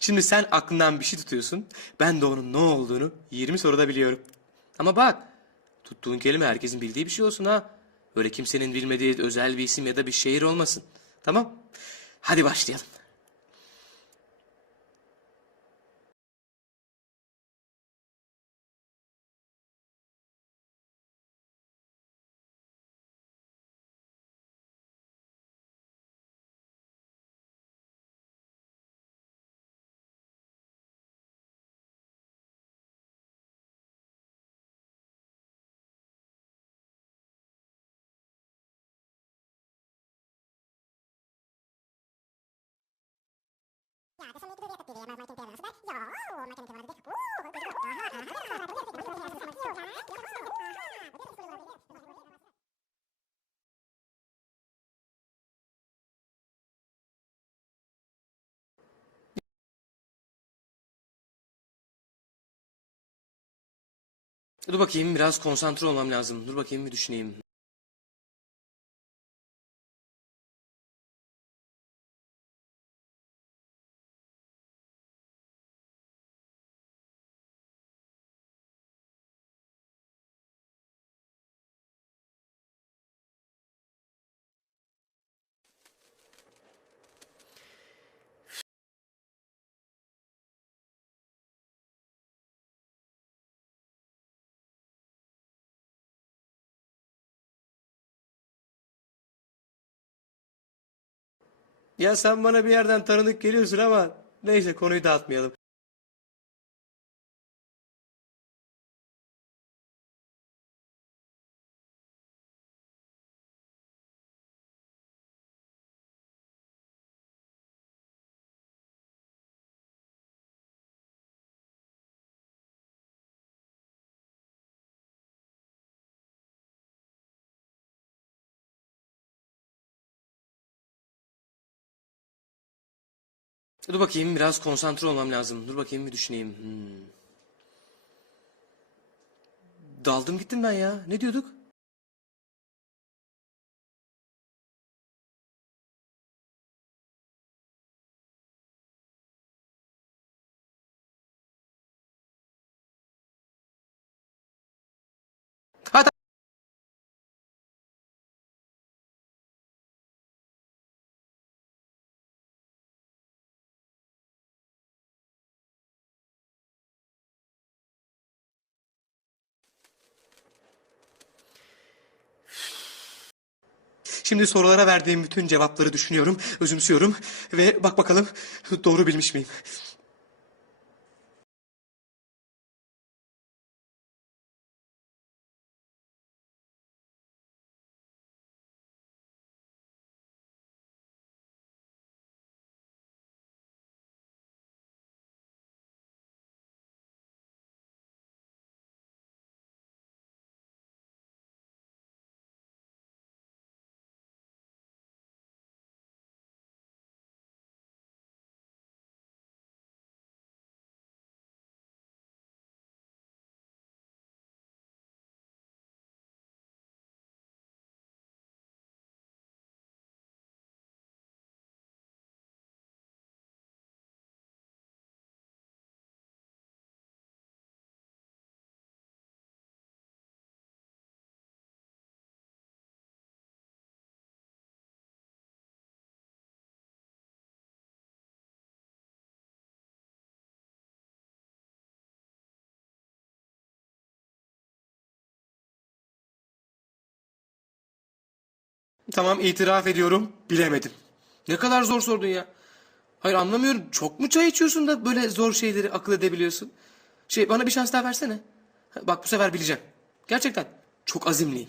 Şimdi sen aklından bir şey tutuyorsun. Ben de onun ne olduğunu 20 soruda biliyorum. Ama bak tuttuğun kelime herkesin bildiği bir şey olsun ha. Öyle kimsenin bilmediği özel bir isim ya da bir şehir olmasın. Tamam? Hadi başlayalım. Dur bakayım biraz konsantre olmam lazım. Dur bakayım bir düşüneyim. Ya sen bana bir yerden tanıdık geliyorsun ama neyse konuyu dağıtmayalım. Dur bakayım biraz konsantre olmam lazım. Dur bakayım bir düşüneyim. Hmm. Daldım gittim ben ya. Ne diyorduk? Şimdi sorulara verdiğim bütün cevapları düşünüyorum, özümsüyorum ve bak bakalım doğru bilmiş miyim? Tamam itiraf ediyorum, bilemedim. Ne kadar zor sordun ya. Hayır anlamıyorum. Çok mu çay içiyorsun da böyle zor şeyleri akıl edebiliyorsun? Şey bana bir şans daha versene. Bak bu sefer bileceğim. Gerçekten çok azimliyim.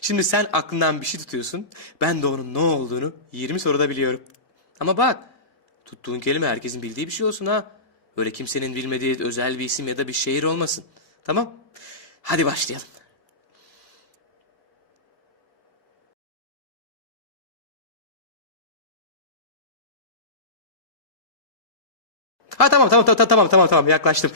Şimdi sen aklından bir şey tutuyorsun. Ben de onun ne olduğunu 20 soruda biliyorum. Ama bak tuttuğun kelime herkesin bildiği bir şey olsun ha. Öyle kimsenin bilmediği özel bir isim ya da bir şehir olmasın. Tamam? Hadi başlayalım. Ha tamam tamam tamam tamam tamam tamam yaklaştım.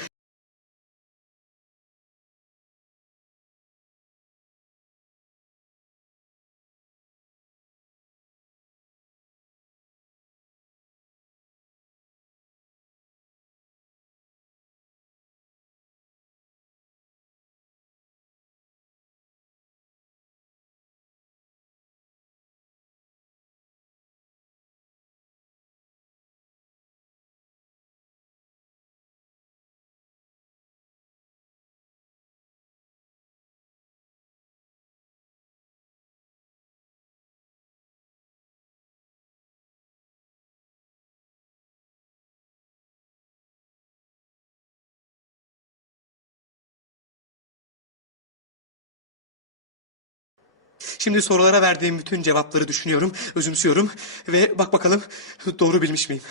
Şimdi sorulara verdiğim bütün cevapları düşünüyorum, özümsüyorum ve bak bakalım doğru bilmiş miyim?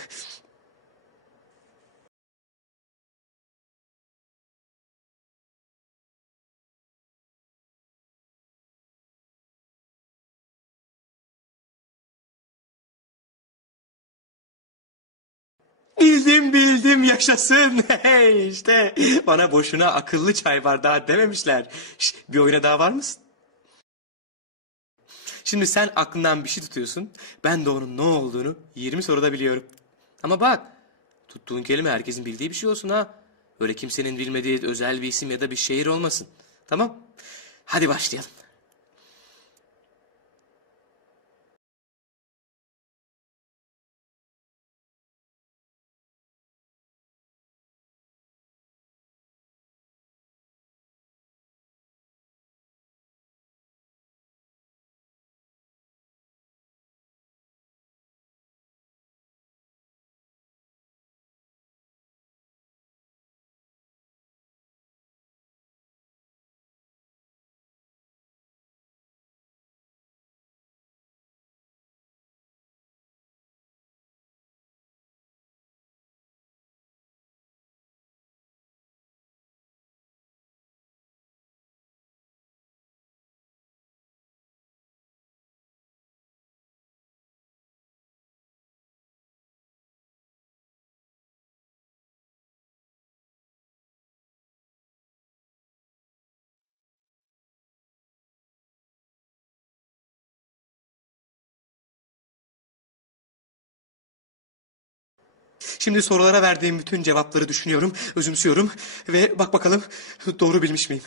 Bildim bildim yaşasın. Hey işte bana boşuna akıllı çay bardağı dememişler. Şş, bir oyuna daha var mısın? Şimdi sen aklından bir şey tutuyorsun. Ben de onun ne olduğunu 20 soruda biliyorum. Ama bak tuttuğun kelime herkesin bildiği bir şey olsun ha. Öyle kimsenin bilmediği özel bir isim ya da bir şehir olmasın. Tamam? Hadi başlayalım. Şimdi sorulara verdiğim bütün cevapları düşünüyorum, özümsüyorum ve bak bakalım doğru bilmiş miyim?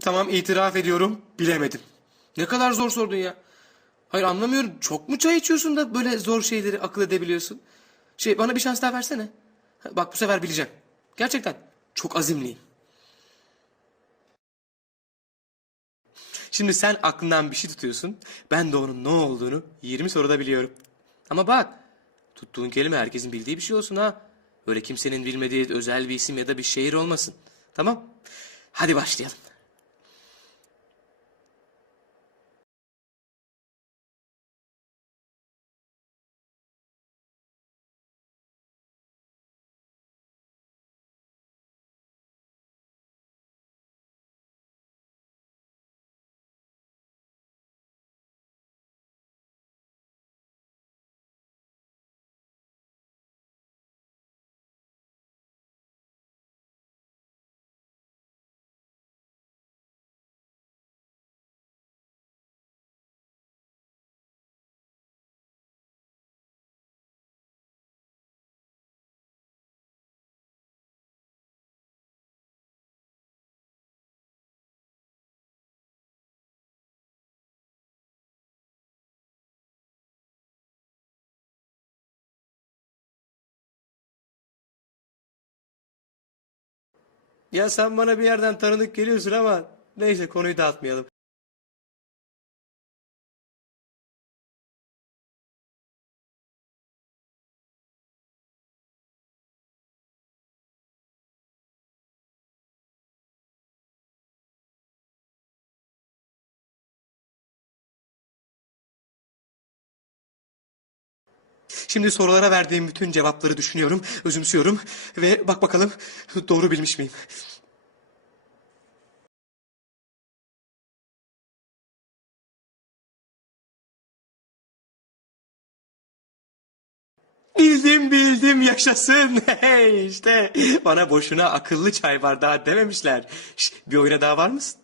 Tamam itiraf ediyorum, bilemedim. Ne kadar zor sordun ya. Hayır anlamıyorum. Çok mu çay içiyorsun da böyle zor şeyleri akıl edebiliyorsun? Şey bana bir şans daha versene. Bak bu sefer bileceğim. Gerçekten çok azimliyim. Şimdi sen aklından bir şey tutuyorsun. Ben de onun ne olduğunu 20 soruda biliyorum. Ama bak tuttuğun kelime herkesin bildiği bir şey olsun ha. Öyle kimsenin bilmediği özel bir isim ya da bir şehir olmasın. Tamam? Hadi başlayalım. Ya sen bana bir yerden tanıdık geliyorsun ama neyse konuyu dağıtmayalım. Şimdi sorulara verdiğim bütün cevapları düşünüyorum, özümsüyorum ve bak bakalım doğru bilmiş miyim? Bildim bildim yaşasın. Hey işte bana boşuna akıllı çay bardağı dememişler. Şş, bir oyuna daha var mısın?